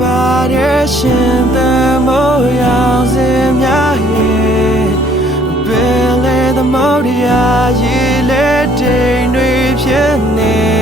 ပါတယ်ရှင်သန်မို့ရောင်စင်များရဲ့ဘယ်လဲသမုဒ္ဒရာရေလက်တိမ်တွေဖြစ်နေ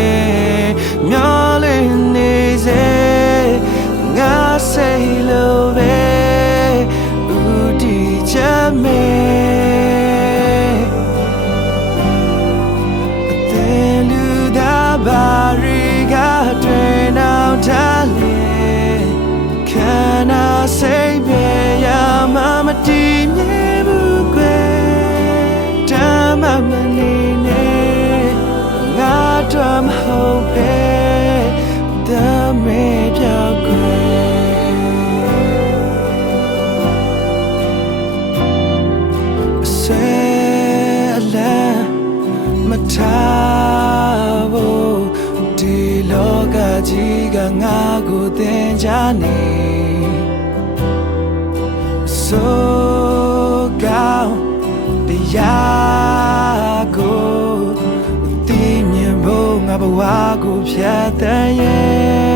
ငါကိုသင်ကြနေဆိုကောင်းတရားကိုသိမြင်ဖို့ငါဘဝကိုဖြတ်တန်းရဲ့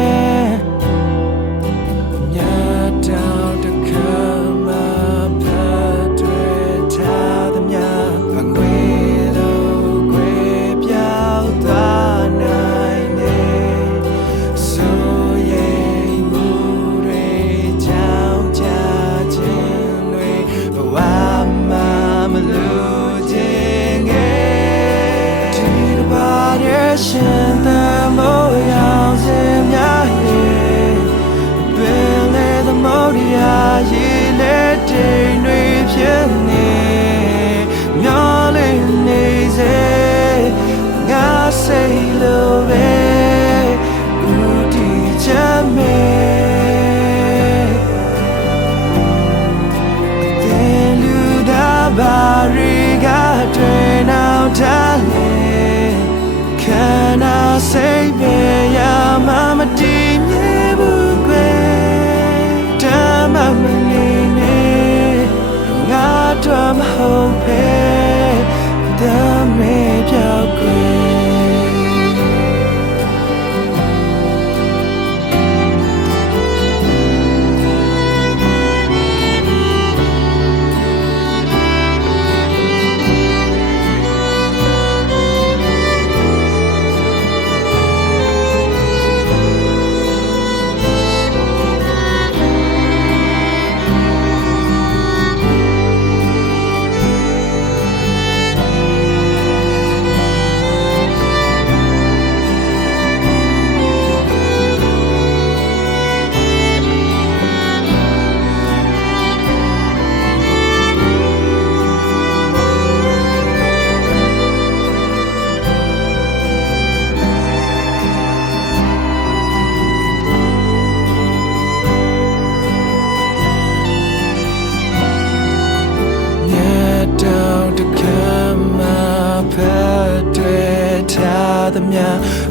မြ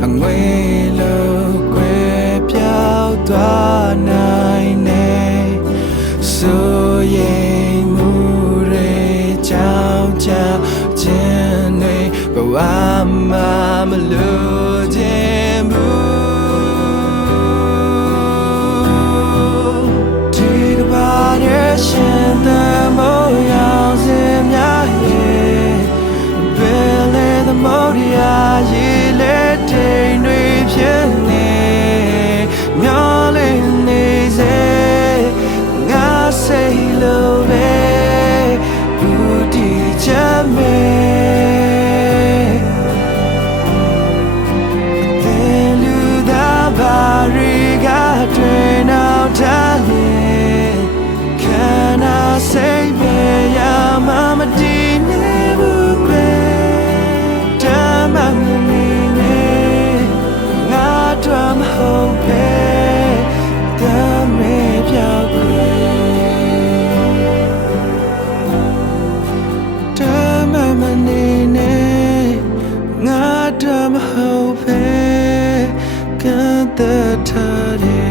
အငွေလိုကွယ်ပြောက်သွားနိုင်နေဆိုရင်မူရေချောင်းချခြင်းတွေဘဝမှာမလို့ the tide